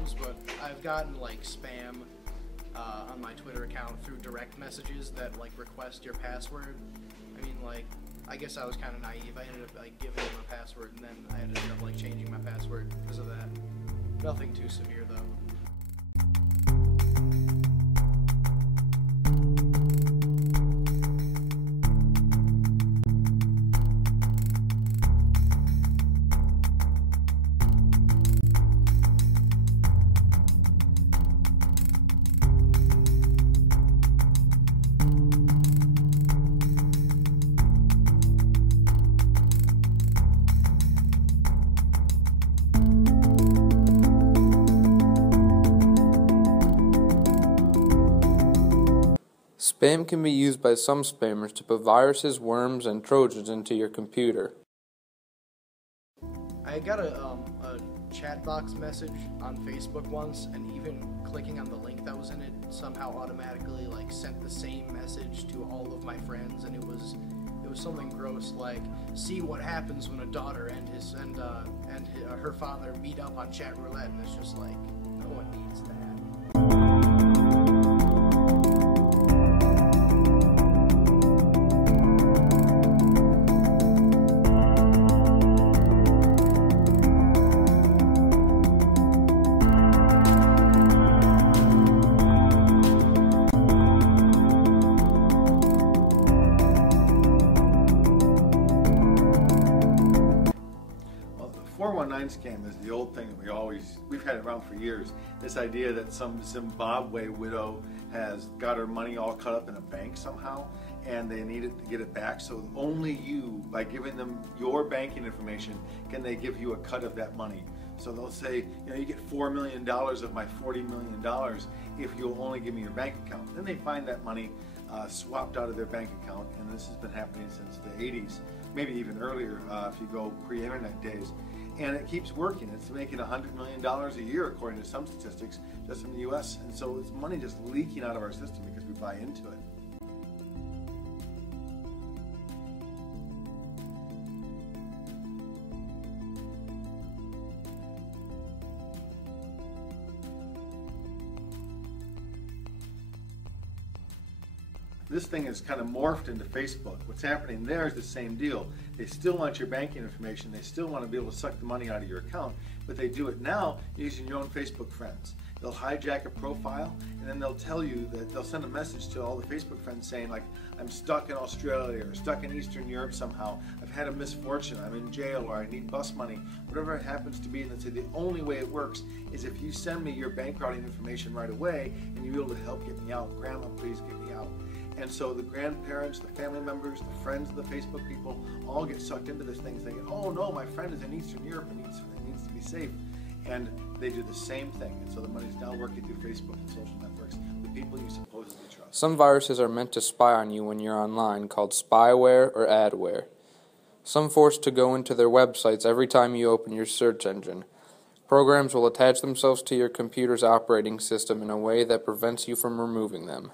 systems, but I've gotten like spam on my Twitter account through direct messages that like request your password. I mean, like, I guess I was kind of naive. I ended up like giving them a password, and then I ended up like changing my password because of that. Nothing too severe though. Spam can be used by some spammers to put viruses, worms, and trojans into your computer. I got a chat box message on Facebook once, and even clicking on the link that was in it somehow automatically like sent the same message to all of my friends, and it was something gross like, see what happens when a daughter and her father meet up on chat roulette, and it's just like, no one needs that. The 419 scam is the old thing that we've had around for years. This idea that some Zimbabwe widow has got her money all cut up in a bank somehow, and they need it to get it back. So only you, by giving them your banking information, can they give you a cut of that money. So they'll say, you know, you get $4 million of my $40 million if you'll only give me your bank account. Then they find that money swapped out of their bank account, and this has been happening since the 80s, maybe even earlier if you go pre-internet days. And it keeps working. It's making $100 million a year, according to some statistics, just in the U.S. And so it's money just leaking out of our system because we buy into it. This thing is kind of morphed into Facebook. What's happening there is the same deal. They still want your banking information. They still want to be able to suck the money out of your account, but they do it now using your own Facebook friends. They'll hijack a profile, and then they'll tell you that they'll send a message to all the Facebook friends saying, like, I'm stuck in Australia or stuck in Eastern Europe somehow. I've had a misfortune. I'm in jail, or I need bus money. Whatever it happens to be, and they say the only way it works is if you send me your bank routing information right away, and you'll be able to help get me out. Grandma, please get me out. And so the grandparents, the family members, the friends of the Facebook people all get sucked into this thing thinking, oh no, my friend is in Eastern Europe and needs to be safe. And they do the same thing. And so the money is now working through Facebook and social networks with people you supposedly trust. Some viruses are meant to spy on you when you're online, called spyware or adware. Some force to go into their websites every time you open your search engine. Programs will attach themselves to your computer's operating system in a way that prevents you from removing them.